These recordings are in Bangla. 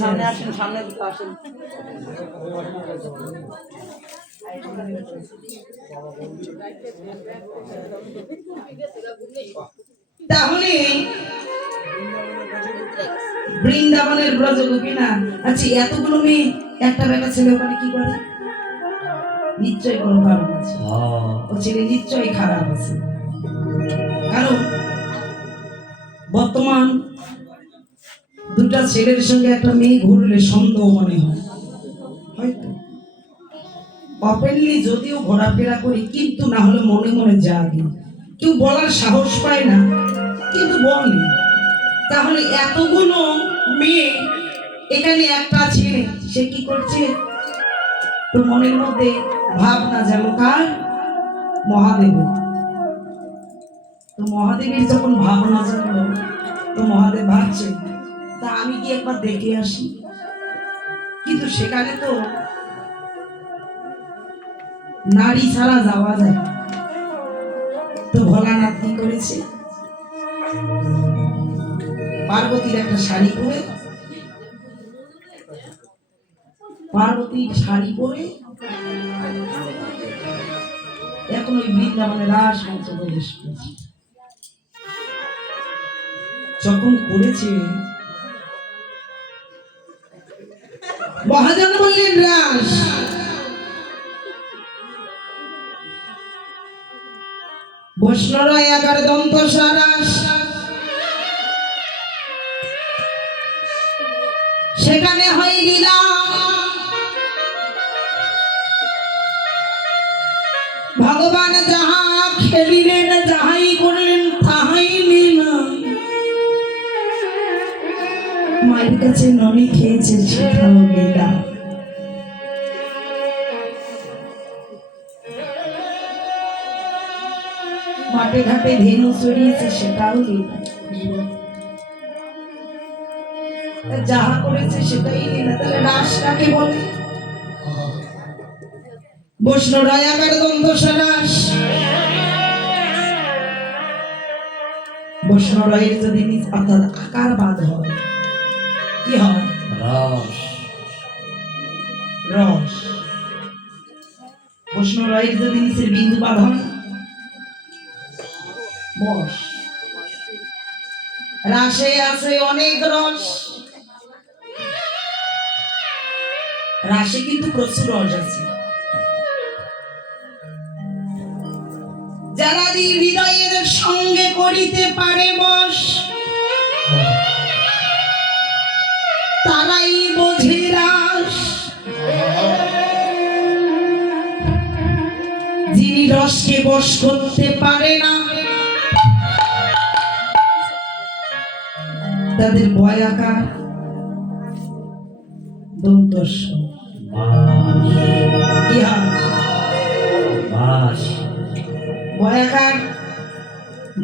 সামনে আসেন, সামনে আসেন। তাহলে বৃন্দাবনের ব্রজ গোপীনা, আচ্ছা এতগুলো মেয়ে একটা বেটা ছেলে ওখানে কি করে? নিশ্চয়ই কোনো কারণ আছে। ও ছেলে নিশ্চয়ই খারাপ আছে, কারণ বর্তমান দুটা ছেলের সঙ্গে একটা মেয়ে ঘুরলে সন্দেহ মনে হয়, হয়তো ওপেনলি যদিও ঘোরাফেরা করি, কিন্তু না হলে মনে মনে জাগে, কেউ বলার সাহস পায় না, কিন্তু বলে। তাহলে এতগুলো মেয়ে এখানে একটা ছেলে, সে কি করছে? তো মনের মধ্যে ভাবনা যেন কার? মহাদেবের। তো মহাদেবের যখন ভাবনা জানলো, তো মহাদেব ভাবছে তা আমি কি একবার দেখে আসি। কিন্তু সেখানে তো নারী ছাড়া যাওয়া যায়। তো ভোলানাথ কি করেছে? পার্বতীর একটা শাড়ি পরে, পার্বতীর শাড়ি পরে এখন ওই বৃন্দাবনে রাস মঞ্চ প্রবেশ করেছে। যখন করেছে, মহাজন বললেন রাস। বৈষ্ণরায় 11 দন্ত সারাস, সেখানে হয় লীলা। ভগবান যাহা খেলিলেন, যাহাই করলেন তাহাই লীলা। মায়ের কাছে ননি খেয়েছে, সেটাও লীলা। মাঠে ঘাটে ধেনু চড়িয়েছে, সেটাও লীলা। যাহা করেছে সেটাই লীলা। তাহলে রাস কাকে বলে? বৈষ্ণরায় 11 দন্ত সারাস। বৈষ্ণরায়ের যদি অর্থাৎ আকার বাদ হয়, কি হয়? রস। রস। বৈষ্ণরায়ের যদি নিচের বিন্দু বাদ হয়, বস। রাসে আছে অনেক রস। রাসে কিন্তু প্রচুর রস আছে। যারা হৃদয়ের সঙ্গে করিতে পারে বস, তারাই বোঝে রাস। যিনি রসকে বশ করতে পারে না, তাদের ভয় আকার দন্তস্ব। ভয়াকার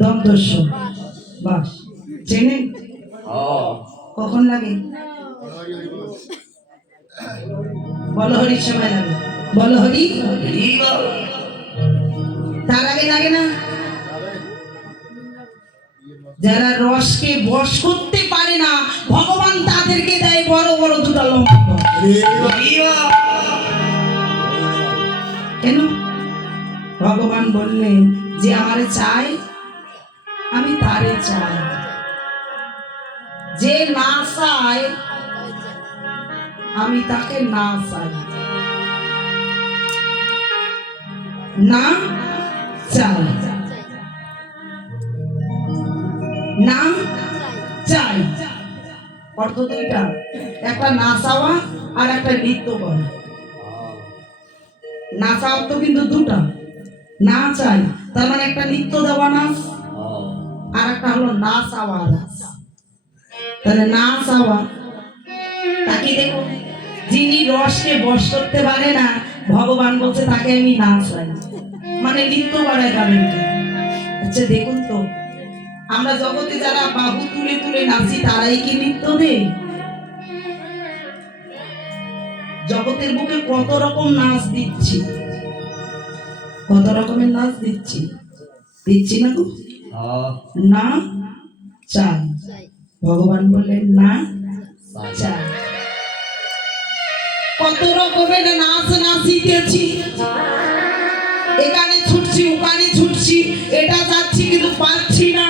দন্তস্ব বাস। চেনে? কখন লাগে? বলো হরির সময় লাগে। বলো হরি। তার আগে লাগে না? যারা রসকে বশ করতে পারে না, ভগবান তাদেরকে দেয় বড় বড় দুটা লম্বা। কেন? ভগবান বললেন যে আমারে চাই, আমি তারে চাই। যে না চায়, আমি তাকে না চাই। না চাই, না চাই অর্থ দুইটা, একটা না চাওয়া আর একটা নৃত্য করা। না চাওয়া তো কিন্তু দুটা, না চাই তার মানে একটা নৃত্য দেওয়া নাচ, আর একটা হলো না চাওয়া নাচ। তাহলে না চাওয়া তাকে দেখো, যিনি রসকে বশ করতে পারে না, ভগবান বলছে তাকে আমি না চাই, মানে নৃত্য বাড়ায় যাবেন। আচ্ছা দেখুন তো, আমরা জগতে যারা বাহু তুলে তুলে নাচি, তারাই কি নৃত্য দেয়? জগতের বুকে কত রকম নাচ দিচ্ছি, কত রকমের নাচ দিচ্ছি, দিচ্ছি না গো? না চাই। ভগবান বললেন না চাই। কত রকমের নাচ নাচিতেছি, এখানে ছুটছি ওখানে ছুটছি, এটা যাচ্ছি কিন্তু পাচ্ছি না।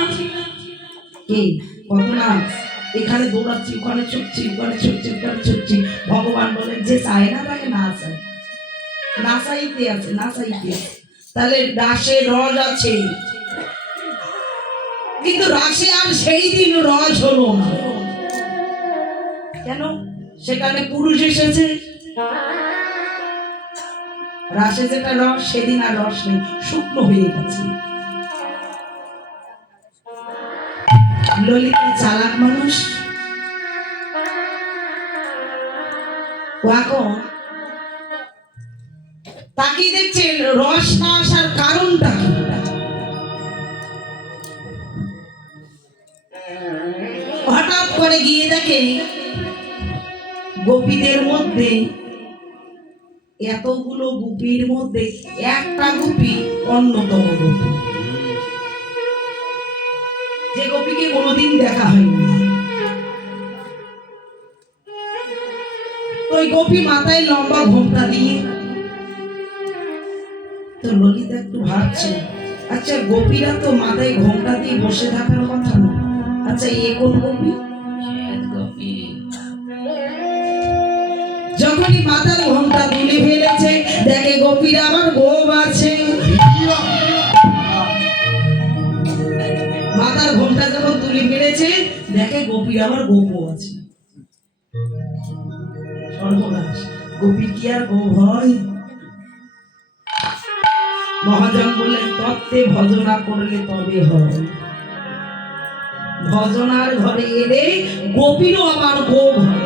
কি কত নাচ, এখানে দৌড়াচ্ছি ওখানে ছুটছি ওখানে ছুটছি ওখানে ছুটছি। ভগবান বলেন যে চায় না তাকে না চায়, নাচাইতে আছে নাচাইতে আছে। তাহলে রাসে রস আছে, কিন্তু রাসে আর সেই দিন রস হলো না। কেন? সেখানে পুরুষ এসেছে, রাসে যেটা রস সেদিন আর রস নেই, শুকনো হয়ে গেছে। ললিতা চালাক মানুষ, এখন তাকিয়ে দেখছে রস না আসার কারণটা কি। হঠাৎ করে গিয়ে দেখে গোপীদের মধ্যে, এতগুলো গোপীর মধ্যে একটা গোপী অন্যতম গোপী, যে গোপীকে কোনোদিন দেখা হয়নি। ওই গোপী মাথায় লম্বা ঘোমটা দিয়ে। তো ললিতা একটু ভাবছে, আচ্ছা গোপীরা তো মাথায় ঘোমটা দিয়ে বসে থাকার কথা না, আচ্ছা এ কোন গোপী? যখনই মাথার ঘোমটা তুলে ফেলেছে দেখে গোপীর আবার গোপ আছে। মাথার ঘোমটা যখন তুলে ফেলেছে দেখে গোপীর আবার গোপও আছে। সর্বনাশ, গোপীর কি আর গোপ হয়? মহাজন বললেন তত্ত্বে ভজনা করলে তবে হয়। ভজনার ঘরে এলে গোপীরও আবার গোপ হয়।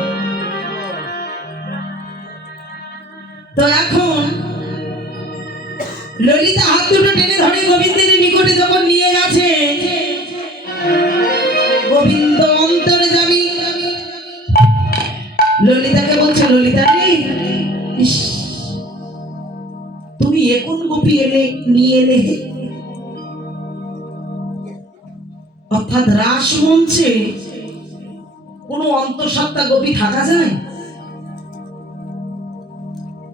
তো এখন ললিতা হাত দুটো টেনে ধরে গোবিন্দের নিকটে যখন নিয়ে গেছে, গোবিন্দ অন্তরে যাবি। ললিতাকে বলছে, ললিতা রে, ইস তুমি এখন গোপী এলে নিয়ে এলে। অর্থাৎ রাস মঞ্চে কোন অন্তঃসত্ত্বা গোপী থাকা যায়?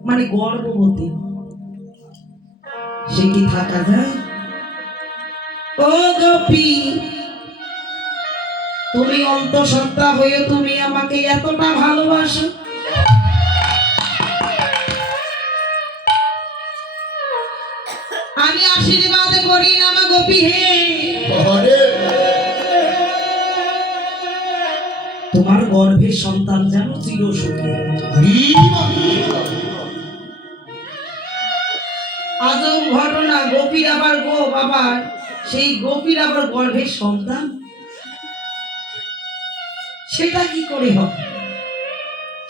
মানে গর্ভবতী, সে কি থাকা যায়? ও গোপী, তুমি অন্তঃসত্ত্বা হয়ে তুমি আমাকে এতটা ভালোবাসো, আমি আশীর্বাদ করি না মা গোপী হে, তোমার গর্ভে সন্তান যেন চিরসুখী। আজব ঘটনা, গোপীর আবার গোপ, আবার সেই গোপীর আবার গর্ভের সন্তান, সেটা কি করে হবে?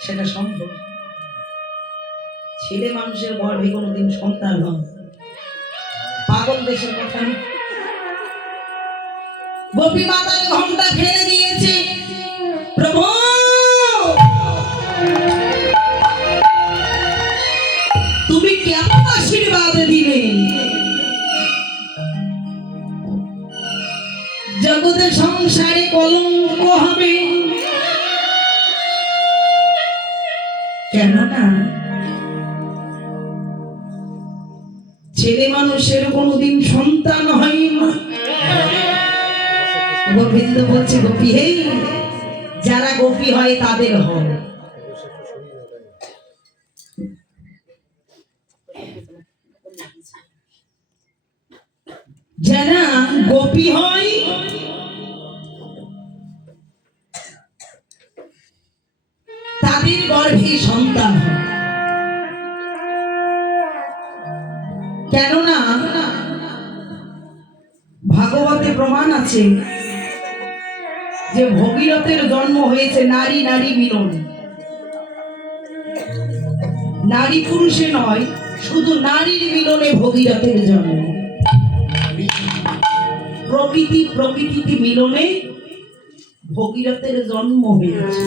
সেটা সম্ভব? ছেলে মানুষের গর্ভে কোনোদিন সন্তান হয়? পাগল দেশের কথা। গোপী মাতার ঘোমটা ফেলে দিয়েছে। প্রভু তুমি কেমন আশীর্বাদ দিলে? জগতের সংসারে কলঙ্ক হবে, কেননা ছেলে মানুষের কোনোদিন সন্তান হয় না। গোবিন্দ বলছে, গোপী হে, যারা গোপী হয় তাদের হয়। যারা গোপী হয় তাদের গর্ভে সন্তান হয়। কেননা ভাগবতে প্রমাণ আছে যে ভগীরথের জন্ম হয়েছে নারী নারী মিলনে। নারী পুরুষে নয়, শুধু নারীর মিলনে ভগীরথের জন্ম। প্রকৃতি প্রকৃতিতে মিলনে ভগীরথের জন্ম হয়েছে।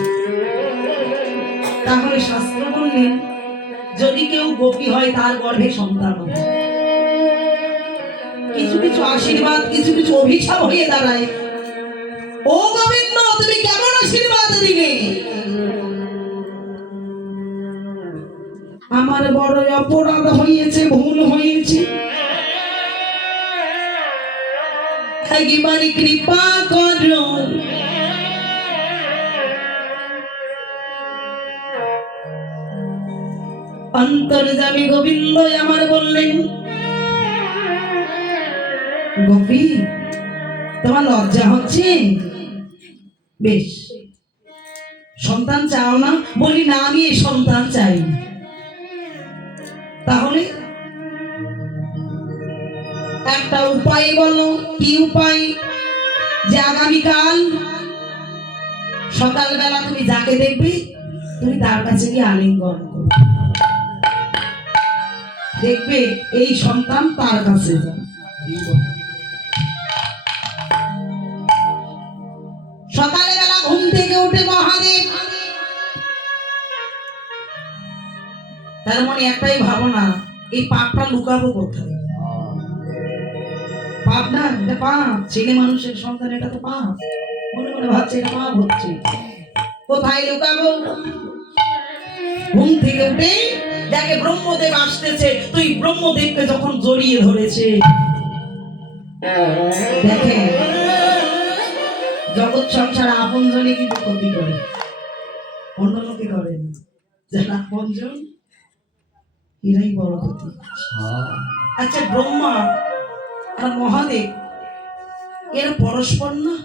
তাহলে শাস্ত্র বললেন যদি কেউ গোপী হয় তার গর্ভে সন্তান হবে। কিছু কিছু আশীর্বাদ কিছু কিছু অভিশাপ হয়ে দাঁড়ায়। ও গোবিন্দ, তুমি কেমন আশীর্বাদ দিলে? আমার বড় অপরাধ হয়েছে, ভুল হয়েছে, একবারে কৃপা করো। অন্তর্যামী গোবিন্দ আমার বললেন, গোপী তোমার লজ্জা হচ্ছে? বেশ, সন্তান চাও না? বলি না, আমি এই সন্তান চাই। তাহলে একটা উপায় বলো। কি উপায়? যে আগামীকাল সকালবেলা তুমি যাকে দেখবে, তুমি তার কাছে গিয়ে আলিঙ্গন করো, দেখবে এই সন্তান তার কাছে যাবে। সকালবেলা ঘুম থেকে উঠে মহাদেব, তার মনে একটাই ভাবনা, এই পাপটা লুকাবো কোথায়? পাপ না, এটা পাপ, ছেলে মানুষের সন্তান, এটা তো পাপ। মনে মনে ভাবছে এটা পাপ হচ্ছে, কোথায় লুকাবো? ঘুম থেকে উঠে দেখে ব্রহ্মদেব আসতেছে, তুই ব্রহ্মদেবকে যখন জড়িয়ে ধরেছে, দেখে জগৎ সংসার আপন জনে কিন্তু ক্ষতি করে, অন্য লোকে করে না। যারা আপন জন এরাই বড় ক্ষতি। আচ্ছা, ব্রহ্মা আর মহাদেব এরা পরস্পর না?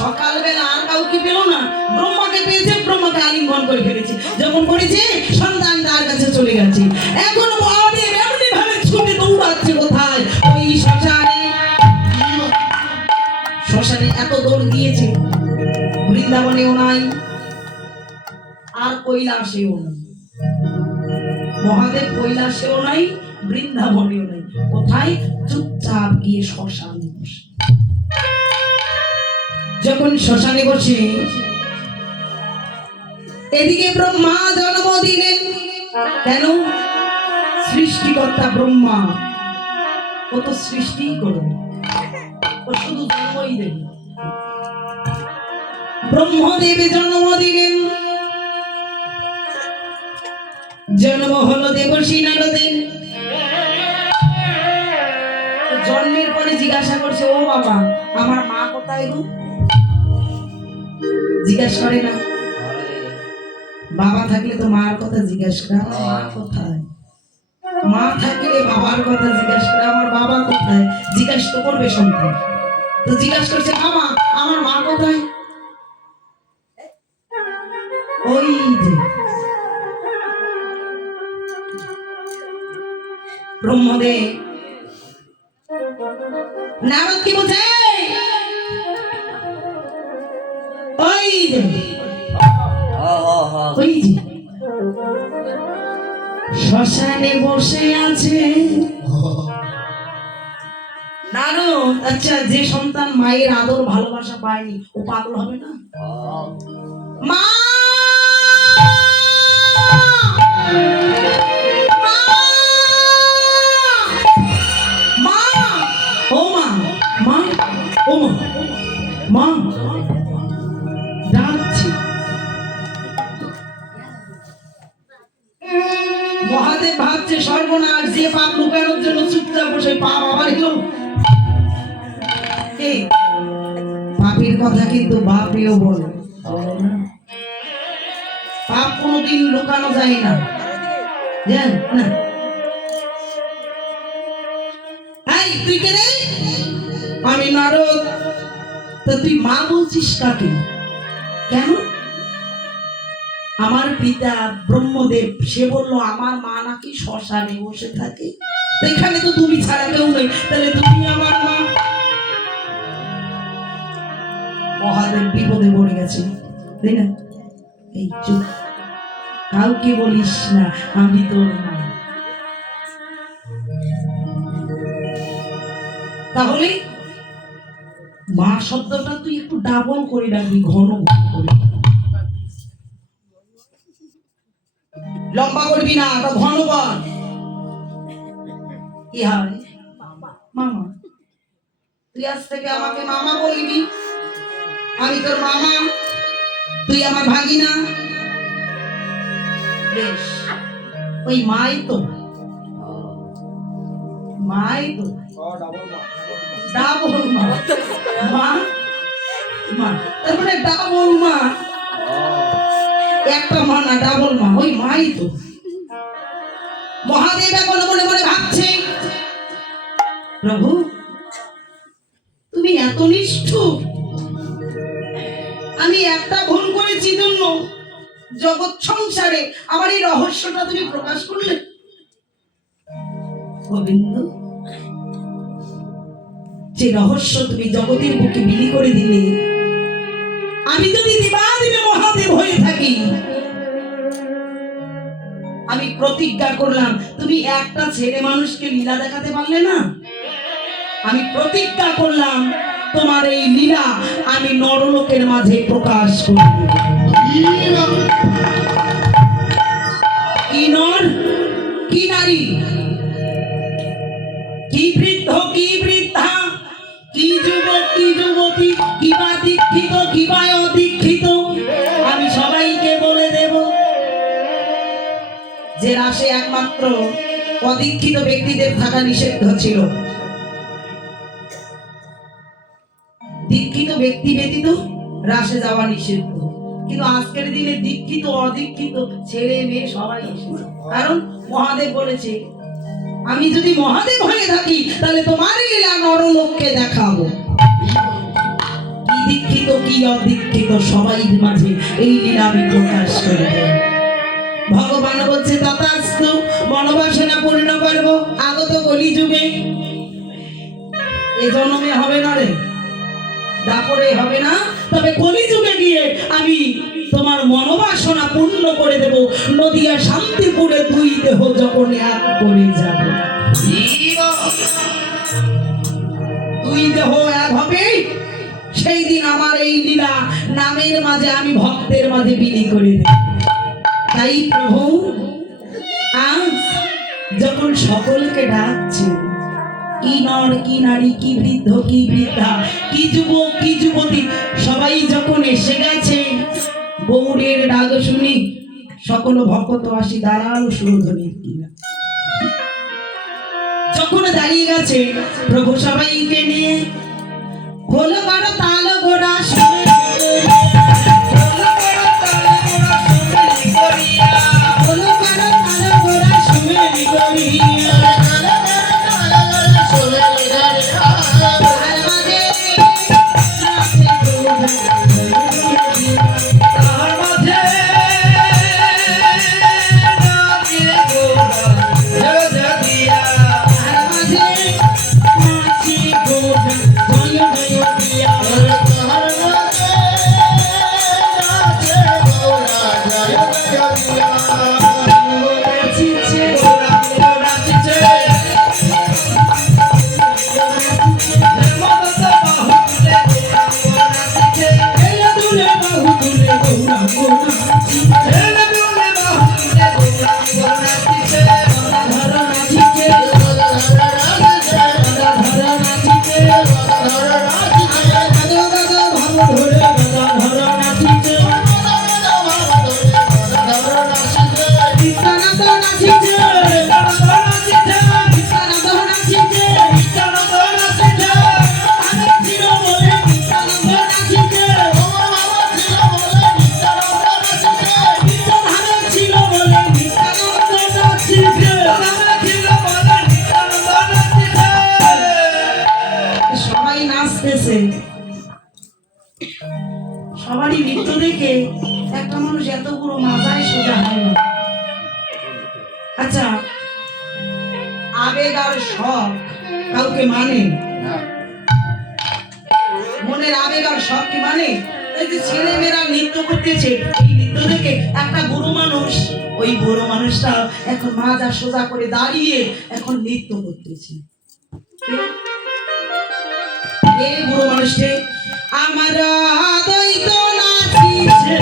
সকালবেলা আর কাউকে পেল না, ব্রহ্মাকে পেয়েছে, ব্রহ্মাকে আলিঙ্গন করে ফেলেছে। যখন করেছে, সন্তান তার কাছে চলে গেছে। এখন মহাদেব এমনি ভাবে ছুটে দৌড়াচ্ছে কোথায়? ওই শ্মশানে। শ্মশানে এত দৌড় দিয়েছে, বৃন্দাবনেও নাই, আর কৈলাসেও নাই। মহাদেব কৈলাসেও নাই, বৃন্দাবনেও নাই। কোথায়? চুপচাপ গিয়ে শ্মশানে বসে। যখন শ্মশানে বসে, এদিকে ব্রহ্মা জন্ম দিলেন। কেন? সৃষ্টিকর্তা ব্রহ্মা, ও তো সৃষ্টি করবে, ও শুধু জন্মই দেবে। ব্রহ্মদেব জন্ম দিলেন। জন্ম হলো দেবর্ষি নারদের। জন্মের পরে জিজ্ঞাসা করছে, ও বাবা, আমার মা কোথায় গো? জিজ্ঞাসা করে না? বাবা থাকলে তো মার কথা জিজ্ঞাসা করে, আমার মা কোথায়? মা থাকলে বাবার কথা জিজ্ঞাসা করে, আমার বাবা কোথায়? জিজ্ঞাসা তো করবে সন্তান। তো জিজ্ঞাসা করছে, মামা আমার মা কোথায়? ওই যে ব্রহ্মদেব নারদ কি বলছে? ওই যে ওই যে শ্মশানে বসে আছে নারদ। আচ্ছা, যে সন্তান মায়ের আদর ভালোবাসা পায়নি, ও পাগল হবে না? মা, মহাদেব ভাবছে সর্বনাশ, যে পাপ লুকানোর জন্য চুপচাপ বসে পাপ আবার এলো। পাপের কথা কিন্তু বাপেও বলে, পাপ কোনোদিন লুকানো যায় না, জান না? এই তুই কে রে? আমি নারদ। তো তুই মা বলছিস কাকে? কেন? আমার পিতা ব্রহ্মদেব, সে বললো আমার মা নাকি শ্মশানে বসে থাকে। এখানে তো তুমি ছাড়া কেউ নেই, তাহলে তুমি আমার মা। মহাদেব বিপদে পড়ে গেছে, তাই না? এই চুপ, কাউকে বলিস না আমি তোর মা। তাহলে মা শব্দটা তুই একটু ডাবল করে রাখবি, ঘন ঘন করে, লম্বা করবি না, তো ঘন কর। কি হয়? মামা। তুই আজ থেকে আমাকে মামা বলবি, আমি তোর মামা, তুই আমার ভাগিনা। বেশ, ওই মাই তো ডাবল মা মা মা তারপরে ডাবল মা একটা মা না ডাবল মা ওই মাই তো মহাদেব এখন মনে মনে ভাবছে প্রভু তুমি এত নিষ্ঠুর আমি একটা ভুল করেছি জন্য জগৎ সংসারে আমার এই রহস্যটা তুমি প্রকাশ করলে গোবিন্দ যে রহস্য তুমি জগতের বুকে বিলি করে দিলে আমি যদি দিবাদিনে মহাদেব হয়ে থাকি আমি প্রতিজ্ঞা করলাম তুমি একটা ছেলে মানুষকে লীলা দেখাতে পারলে না আমি প্রতিজ্ঞা করলাম তোমার এই লীলা আমি নরলোকের মাঝে প্রকাশ করব কি নর কি নারী কি বৃদ্ধ কি বৃদ্ধা কি যুবক কি যুবতী কি বা দীক্ষিত কি বা অদীক্ষিত আমি সবাইকে বলে দেব যে রাশে একমাত্র অদীক্ষিত ব্যক্তিদের থাকা নিষিদ্ধ ছিল দীক্ষিত ব্যক্তি ব্যতীত রাশে যাওয়া নিষিদ্ধ কিন্তু আজকের দিনে দীক্ষিত অদীক্ষিত ছেলে মেয়ে সবাই এসেছে কারণ মহাদেব বলেছে আমি যদি মহাদেব হয়ে থাকি তাহলে তোমার লীলা নরলোককে দেখাবো কি দীক্ষিত কি অদীক্ষিত সবাই মাঝে এই লীলা আমি প্রকাশ করে দেব ভগবান বলছে তথাস্তু মনোবাসনা পূর্ণ করবো আগত কলি যুগে এ জন্মে হবে না রে তারপরে হবে না তবে কলিযুগে গিয়ে আমি তোমার মনোবাসনা পূর্ণ করে দেব নদিয়া শান্তিপুরে দুই দেহ যখন এক করে যাব দুই দেহ এক হবে সেই দিন আমার এই লীলা নামের মাঝে আমি ভক্তের মাঝে বিলি করে দেব তাই প্রভু আজ যখন সকলকে ডাকছি কি নর কি নারী কি বৃদ্ধ কি বৃদ্ধা কি যুবক কি যুবতী সবাই যখন এসে গেছে গৌড়ের ডাক শুনি সকল ভক্ত আসি দাঁড়াল সুরধ্বনির কিনা যখন দাঁড়িয়ে গেছে প্রভু সবাইকে নিয়ে হলো বড় তাল গোড়া হলো বড় তাল গোড়া শুনে সবারই নৃত্য দেখে একটা মানুষ এত বড় মাজায় সোজা হয় না আচ্ছা আবেগ আর শখ কাউকে মানে মনের আবেগ আর শখ কি মানে এই যে ছেলে মেয়েরা নৃত্য করতেছে এই নৃত্য দেখে একটা বুড়ো মানুষ ওই বুড়ো মানুষটা এখন মাজা সোজা করে দাঁড়িয়ে এখন নৃত্য করতেছে এই বুড়ো মানুষটা আমার দ্বৈত নাচিছে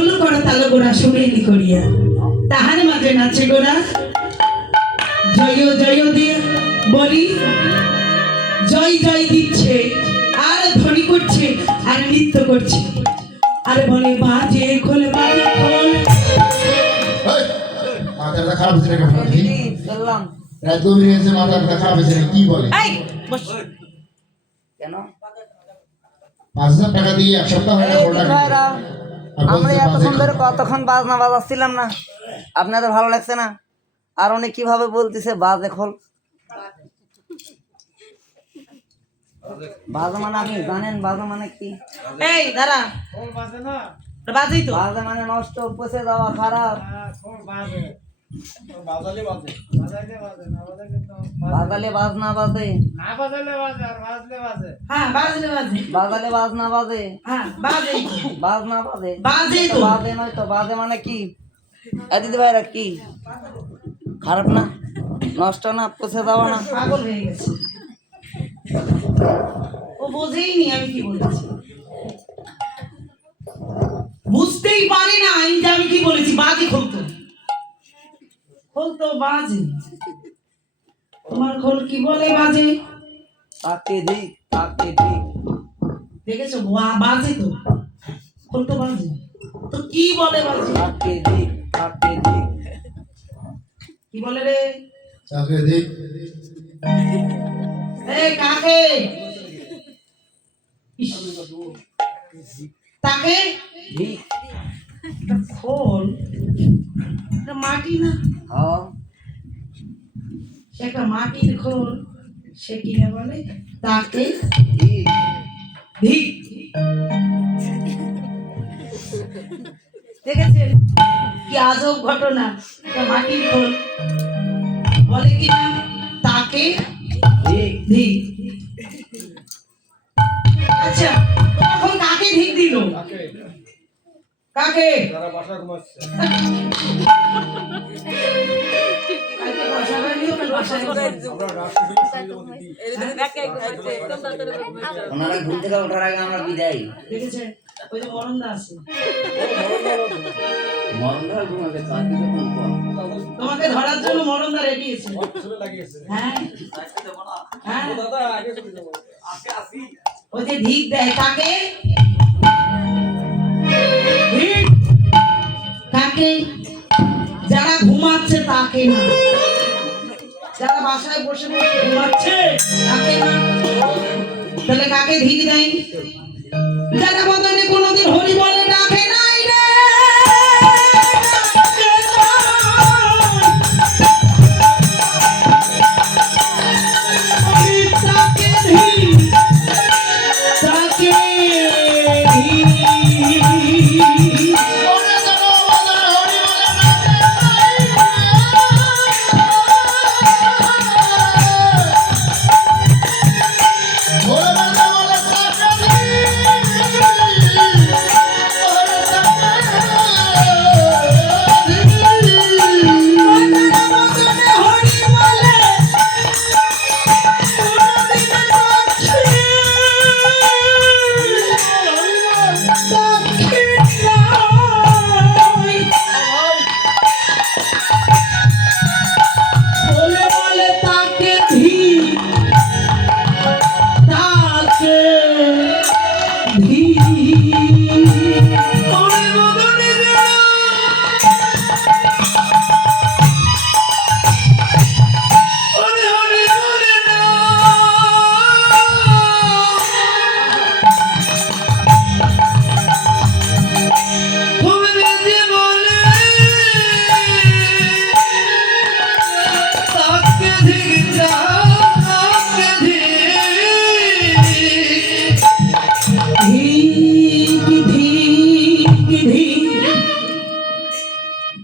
খোল করা তাল গোড়া শুনেলি করিয়া তাহার মাঝে নাচে গোড়া জয় জয় দিয়ে বলি জয় জয় দিচ্ছে আর ধ্বনি করছে আর নৃত্য করছে আর বলে বাজে খোল বাজে খোল। এই, মাথাটা খারাপ হয়েছে নাকি আপনার? দিদি চললাম। রাত গভীর হয়েছে, মাথাটা খারাপ হয়েছে নাকি? কি বলে? এই বস। কেন 5,000 টাকা দিয়ে এক সপ্তাহ হয় না, এই খোলটা দিদি ভাইরা, আর বলছে আমরা বাজে এতক্ষণ খোল। ধরে কতক্ষণ বাজনা বাজাচ্ছিলাম না, আপনাদের ভালো লাগছে না? আর উনি কিভাবে বলতেছে বাজে খোল। বাজে মানে আপনি জানেন বাজে মানে কি? এই দাঁড়া বাজেই তো বাজে মানে নষ্ট, পচে যাওয়া, খারাপ। বাজালে বাজ না বাজে, হ্যাঁ বাজলে বাজে বাজালে বাজ না বাজে, হ্যাঁ বাজেই তো বাজ না বাজে, বাজেই তো বাজে নয় তো। বাজে মানে কি? দিদি ভাইরা কি খারাপ না, নষ্ট না, পচে যাওয়া না? পাগল হয়ে গেছে ও, বোঝেই নি আমি কি বলেছি, বুঝতেই পারি না এই যে আমি কি বলেছি। বাজে খুলতো খুলতো বাজে, তোমার খোল কি বলে বাজে, তাকে দিক তাকে দিক, দেখেছো বাজে তো খুলতো বাজে তো কি বলে বাজে, তাকে দিক তাকে দিক। কি বলে রে চাকরি দিক। এই কাকে ইস, তাকে দিক খোল এটা মাটি না, হ্যাঁ, সে একটা মাটির খোল, সে কিনে বলে তাকে দিক। ধিক। দেখেছেন কি আজব ঘটনা, একটা মাটির খোল বলে কি না তাকে দিক ধিক। আচ্ছা তখন কাকে ধিক দিল, কাকে কাকে বসাবে নিও কাল বাসায় ওনারা ঘুম থেকে ওঠার আগে আমরা বিদায়। দেখেছেন ওই যে মরণদা আছে, মরণ ধরে ঘুমাতে কাজ যখন কম। তোমাকে ধরার জন্য মরণদা রেডি আছে। হ্যাঁ হ্যাঁ ওই যে ধিক দেয় কাকে, ধিক কাকে, যারা ঘুমাচ্ছে তাকে না, যারা বাসায় বসে বসে ঘুমাচ্ছে তাকে না, তাহলে কাকে ধিক দেয়? যারা বদলে কোনোদিন হরি বলে ডাকে নাই রে, ডাকে নাই। তাকে ধিক, তাকে ধিক।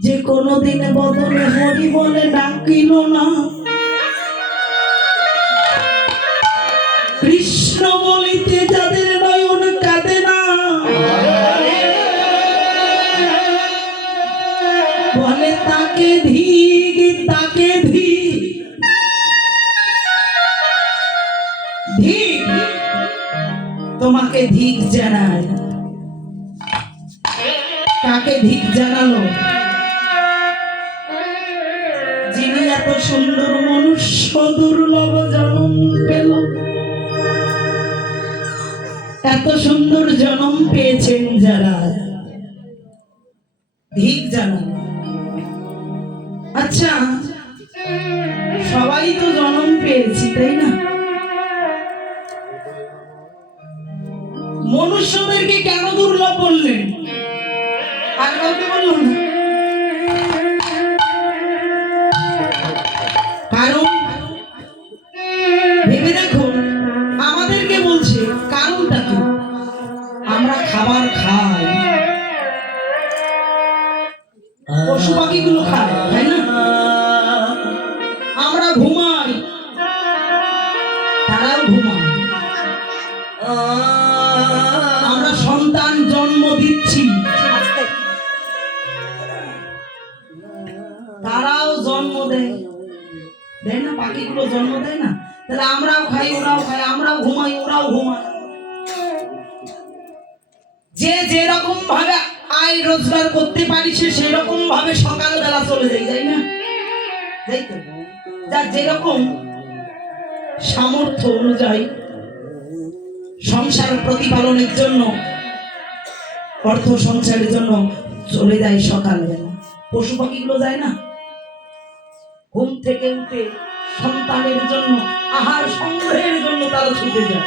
যে কোনদিন বদলে হরি বলে ডাকিল না, কৃষ্ণ বলিতে যাদের নয়ন কাঁদে না, বলে তাকে ধিক তাকে ধিক। ধিক তোমাকে ধিক জানায়, কাকে ভিক জানালো, যিনি এত সুন্দর মনুষ্য দুর্লভ জন্ম পেল, এত সুন্দর জন্ম পেয়েছেন যারা, ভিক জানালো। আচ্ছা, সবাই তো জন্ম পেয়েছি, তাই না? মনুষ্যদেরকে কেন দুর্লভ বললেন? আর কাউকে বলল না? কারণ ভেবে দেখুন, আমাদেরকে বলছে কারণটা কি? আমরা খাবার খাই, পশু পাখিগুলো খায়, তাই না? আমরা ঘুমাই, তারাও ঘুমায়। আমরা সন্তান জন্ম দিচ্ছি, তারাও জন্ম দেয়, দেয় না? পাখিগুলো জন্ম দেয় না? তাহলে আমরাও খাই, ওরাও খায়, আমরাও ঘুমাই, ওরাও ঘুমায়। যে যেরকম ভাবে আয় রোজগার করতে পারি, সে সেরকম ভাবে সকালবেলা চলে যায়, তাই না? তাই তো, যার যেরকম সামর্থ্য অনুযায়ী সংসার প্রতিপালনের জন্য, অর্থ সঞ্চয়ের জন্য চলে যায় সকালবেলা। পশু পাখিগুলো যায় না? ঘুম থেকে উঠে সন্তানের জন্য, আহার সংগ্রহের জন্য তারা ছুটে যায়।